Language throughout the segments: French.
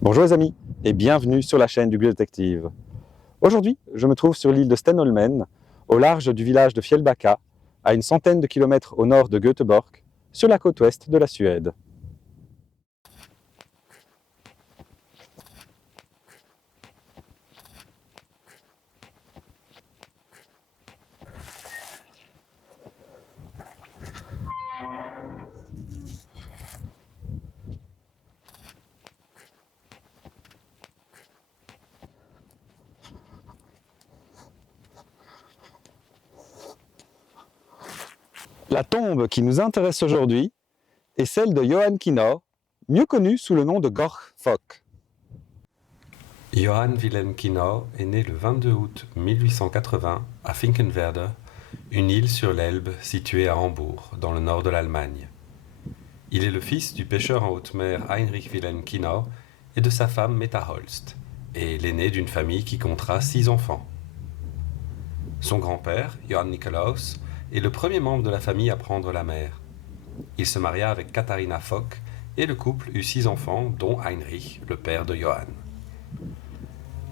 Bonjour les amis et bienvenue sur la chaîne du Biodétective. Aujourd'hui, je me trouve sur l'île de Stenholmen, au large du village de Fjällbacka, à une centaine de kilomètres au nord de Göteborg, sur la côte ouest de la Suède. La tombe qui nous intéresse aujourd'hui est celle de Johan Kinau, mieux connu sous le nom de Gorch Fock. Johan Wilhelm Kinau est né le 22 août 1880 à Finkenwerder, une île sur l'Elbe située à Hambourg, dans le nord de l'Allemagne. Il est le fils du pêcheur en haute mer Heinrich Wilhelm Kinau et de sa femme Meta Holst, et l'aîné d'une famille qui comptera 6 enfants. Son grand-père, Johann Nikolaus, est le premier membre de la famille à prendre la mer. Il se maria avec Katharina Fock et le couple eut 6 enfants, dont Heinrich, le père de Johann.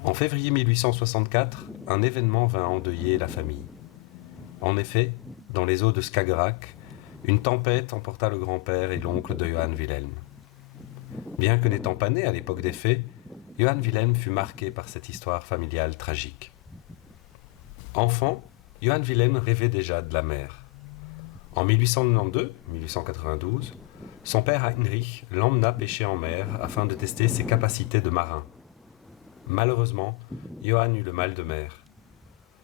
En février 1864, un événement vint endeuiller la famille. En effet, dans les eaux de Skagerrak, une tempête emporta le grand-père et l'oncle de Johann Wilhelm. Bien que n'étant pas né à l'époque des faits, Johann Wilhelm fut marqué par cette histoire familiale tragique. Enfant, Johann Wilhelm rêvait déjà de la mer. En 1892-1892, son père Heinrich l'emmena pêcher en mer afin de tester ses capacités de marin. Malheureusement, Johann eut le mal de mer.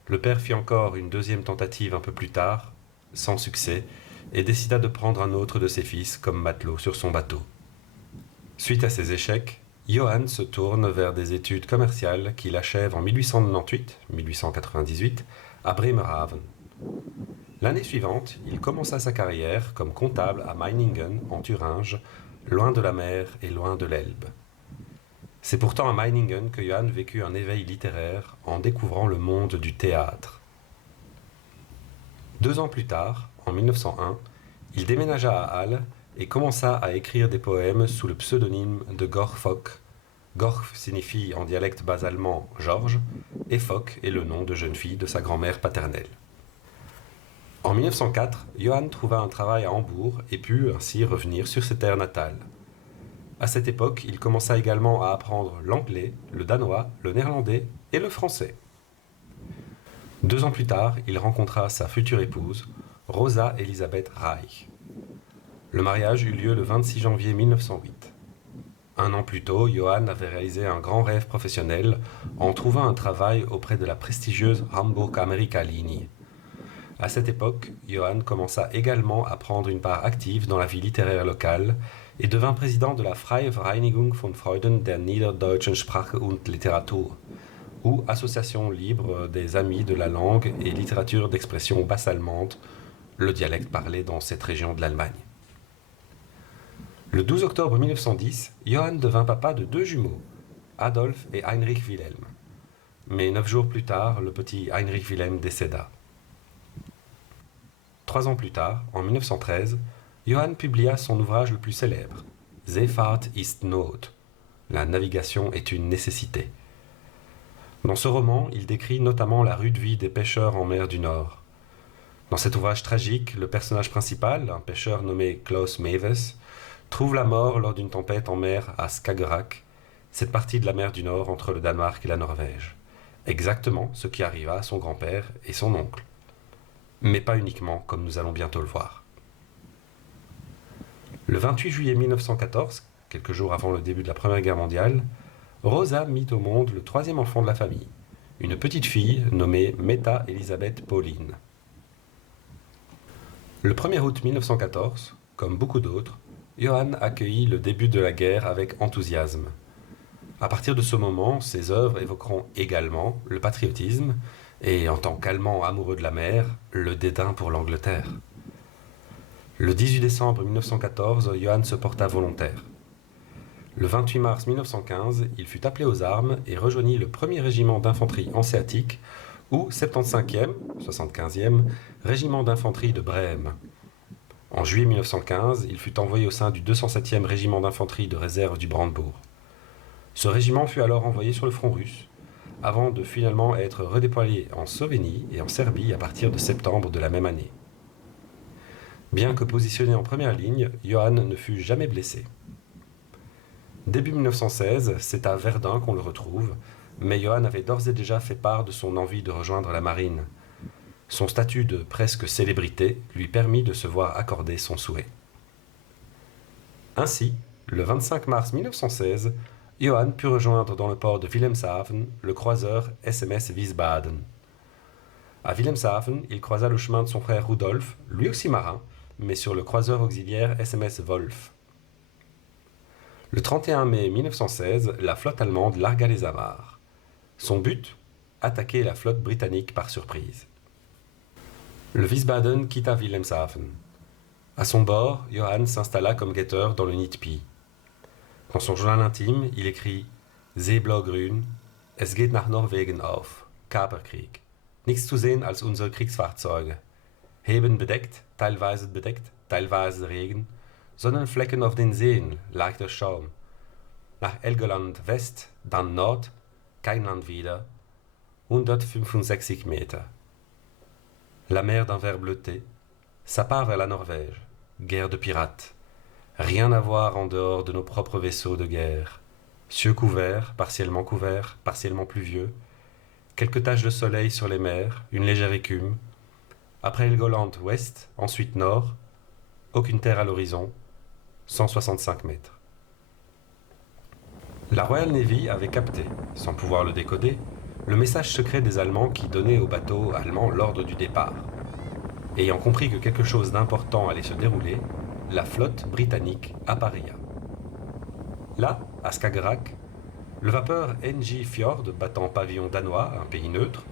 Le père fit encore une deuxième tentative un peu plus tard, sans succès, et décida de prendre un autre de ses fils comme matelot sur son bateau. Suite à ces échecs, Johann se tourne vers des études commerciales qu'il achève en 1898-1898 à Bremerhaven. L'année suivante, il commença sa carrière comme comptable à Meiningen, en Thuringe, loin de la mer et loin de l'Elbe. C'est pourtant à Meiningen que Johann vécut un éveil littéraire en découvrant le monde du théâtre. 2 ans plus tard, en 1901, il déménagea à Halle et commença à écrire des poèmes sous le pseudonyme de Gorch Fock. Gorch signifie en dialecte bas-allemand Georges, et Fock est le nom de jeune fille de sa grand-mère paternelle. En 1904, Johann trouva un travail à Hambourg et put ainsi revenir sur ses terres natales. À cette époque, il commença également à apprendre l'anglais, le danois, le néerlandais et le français. 2 ans plus tard, il rencontra sa future épouse, Rosa Elisabeth Reich. Le mariage eut lieu le 26 janvier 1908. 1 an plus tôt, Johann avait réalisé un grand rêve professionnel en trouvant un travail auprès de la prestigieuse Hamburg America Linie. À cette époque, Johann commença également à prendre une part active dans la vie littéraire locale et devint président de la Freie Vereinigung von Freunden der Niederdeutschen Sprache und Literatur, ou Association libre des amis de la langue et littérature d'expression basse-allemande, le dialecte parlé dans cette région de l'Allemagne. Le 12 octobre 1910, Johann devint papa de 2 jumeaux, Adolf et Heinrich Wilhelm. Mais 9 jours plus tard, le petit Heinrich Wilhelm décéda. 3 ans plus tard, en 1913, Johann publia son ouvrage le plus célèbre, Seefahrt ist Not. La navigation est une nécessité. Dans ce roman, il décrit notamment la rude vie des pêcheurs en mer du Nord. Dans cet ouvrage tragique, le personnage principal, un pêcheur nommé Klaus Mewes, trouve la mort lors d'une tempête en mer à Skagerrak, cette partie de la mer du Nord entre le Danemark et la Norvège. Exactement ce qui arriva à son grand-père et son oncle. Mais pas uniquement, comme nous allons bientôt le voir. Le 28 juillet 1914, quelques jours avant le début de la Première Guerre mondiale, Rosa mit au monde le 3e enfant de la famille, une petite fille nommée Meta Elisabeth Pauline. Le 1er août 1914, comme beaucoup d'autres, Johann accueillit le début de la guerre avec enthousiasme. À partir de ce moment, ses œuvres évoqueront également le patriotisme et, en tant qu'Allemand amoureux de la mer, le dédain pour l'Angleterre. Le 18 décembre 1914, Johann se porta volontaire. Le 28 mars 1915, il fut appelé aux armes et rejoignit le 1er régiment d'infanterie hanséatique ou 75e, 75e régiment d'infanterie de Brême. En juillet 1915, il fut envoyé au sein du 207e régiment d'infanterie de réserve du Brandebourg. Ce régiment fut alors envoyé sur le front russe, avant de finalement être redéployé en Slovénie et en Serbie à partir de septembre de la même année. Bien que positionné en première ligne, Johann ne fut jamais blessé. Début 1916, c'est à Verdun qu'on le retrouve, mais Johann avait d'ores et déjà fait part de son envie de rejoindre la marine. Son statut de presque célébrité lui permit de se voir accorder son souhait. Ainsi, le 25 mars 1916, Johann put rejoindre dans le port de Wilhelmshaven le croiseur SMS Wiesbaden. À Wilhelmshaven, il croisa le chemin de son frère Rudolf, lui aussi marin, mais sur le croiseur auxiliaire SMS Wolf. Le 31 mai 1916, la flotte allemande largua les amarres. Son but ? Attaquer la flotte britannique par surprise. Le Wiesbaden quitta Wilhelmshaven. À son bord, Johann s'installa comme guetteur dans le Nidpi. Dans son journal intime, il écrit « Seeblau-grün, es geht nach Norwegen auf, Kaperkrieg. Nichts zu sehen als unsere Kriegsfahrzeuge. Heben bedeckt, teilweise Regen, Sonnenflecken auf den Seen, leichter Schaum. Nach Helgoland West, dann Nord, kein Land wieder, 165 Meter. La mer d'un vert bleuté, ça part vers la Norvège, guerre de pirates. Rien à voir en dehors de nos propres vaisseaux de guerre. Cieux couverts, partiellement pluvieux. Quelques taches de soleil sur les mers, une légère écume. Après Helgoland ouest, ensuite nord. Aucune terre à l'horizon. 165 mètres. La Royal Navy avait capté, sans pouvoir le décoder, le message secret des Allemands qui donnait aux bateaux allemands l'ordre du départ. Ayant compris que quelque chose d'important allait se dérouler, la flotte britannique appareilla. Là, à Skagerrak, le vapeur NJ Fjord, battant pavillon danois, un pays neutre,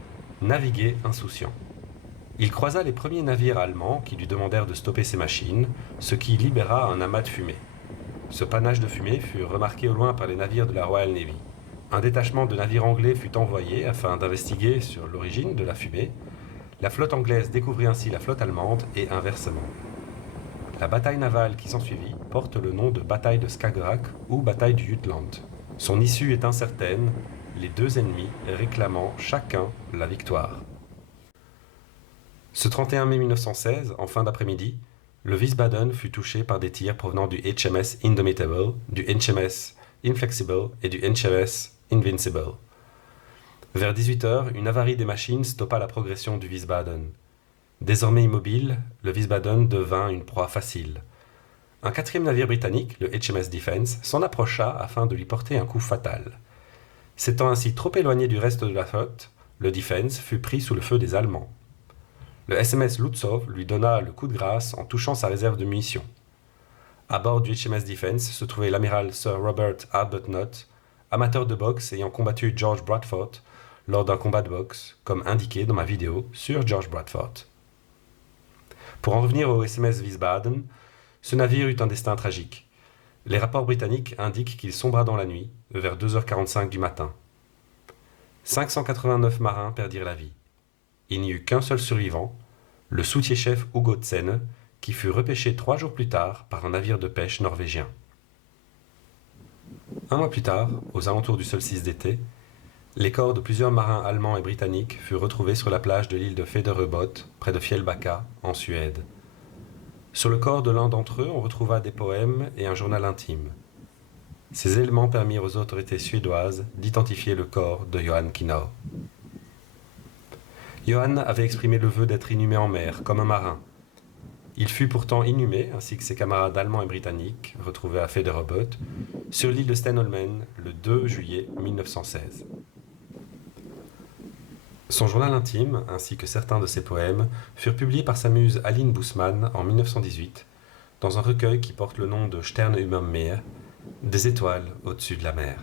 naviguait insouciant. Il croisa les premiers navires allemands qui lui demandèrent de stopper ses machines, ce qui libéra un amas de fumée. Ce panache de fumée fut remarqué au loin par les navires de la Royal Navy. Un détachement de navires anglais fut envoyé afin d'investiguer sur l'origine de la fumée. La flotte anglaise découvrit ainsi la flotte allemande et inversement. La bataille navale qui s'ensuivit porte le nom de bataille de Skagerrak ou bataille du Jutland. Son issue est incertaine, les deux ennemis réclamant chacun la victoire. Ce 31 mai 1916, en fin d'après-midi, le Wiesbaden fut touché par des tirs provenant du HMS Indomitable, du HMS Inflexible et du HMS Invincible. Vers 18h, une avarie des machines stoppa la progression du Wiesbaden. Désormais immobile, le Wiesbaden devint une proie facile. Un quatrième navire britannique, le HMS Defence, s'en approcha afin de lui porter un coup fatal. S'étant ainsi trop éloigné du reste de la flotte, le Defence fut pris sous le feu des Allemands. Le SMS Lutzow lui donna le coup de grâce en touchant sa réserve de munitions. À bord du HMS Defence se trouvait l'amiral Sir Robert Arbuthnot, amateur de boxe ayant combattu George Bradford lors d'un combat de boxe, comme indiqué dans ma vidéo sur George Bradford. Pour en revenir au SMS Wiesbaden, ce navire eut un destin tragique. Les rapports britanniques indiquent qu'il sombra dans la nuit, vers 2h45 du matin. 589 marins perdirent la vie. Il n'y eut qu'un seul survivant, le soutier-chef Hugo Tsenne, qui fut repêché 3 jours plus tard par un navire de pêche norvégien. Un mois plus tard, aux alentours du solstice d'été, les corps de plusieurs marins allemands et britanniques furent retrouvés sur la plage de l'île de Federöbot, près de Fjällbacka, en Suède. Sur le corps de l'un d'entre eux, on retrouva des poèmes et un journal intime. Ces éléments permirent aux autorités suédoises d'identifier le corps de Johann Kinau. Johann avait exprimé le vœu d'être inhumé en mer, comme un marin. Il fut pourtant inhumé, ainsi que ses camarades allemands et britanniques, retrouvés à Federöbot, sur l'île de Stenholmen le 2 juillet 1916. Son journal intime, ainsi que certains de ses poèmes, furent publiés par sa muse Aline Bousman en 1918, dans un recueil qui porte le nom de Sterne überm Meer, des étoiles au-dessus de la mer.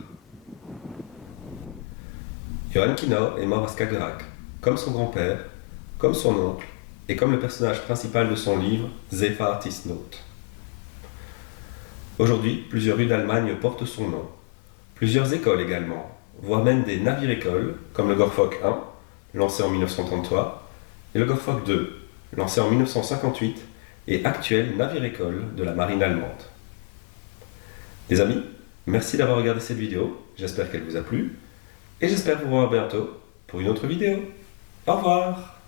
Johann Kinau est mort à Skagerrak, comme son grand-père, comme son oncle, et comme le personnage principal de son livre Seefahrt ist Not. Aujourd'hui, plusieurs rues d'Allemagne portent son nom, plusieurs écoles également, voire même des navires-écoles, comme le Gorfock 1, lancé en 1933, et le Gorfock 2, lancé en 1958, et actuel navire-école de la marine allemande. Les amis, Merci d'avoir regardé cette vidéo, j'espère qu'elle vous a plu, et j'espère vous revoir bientôt pour une autre vidéo. Au revoir!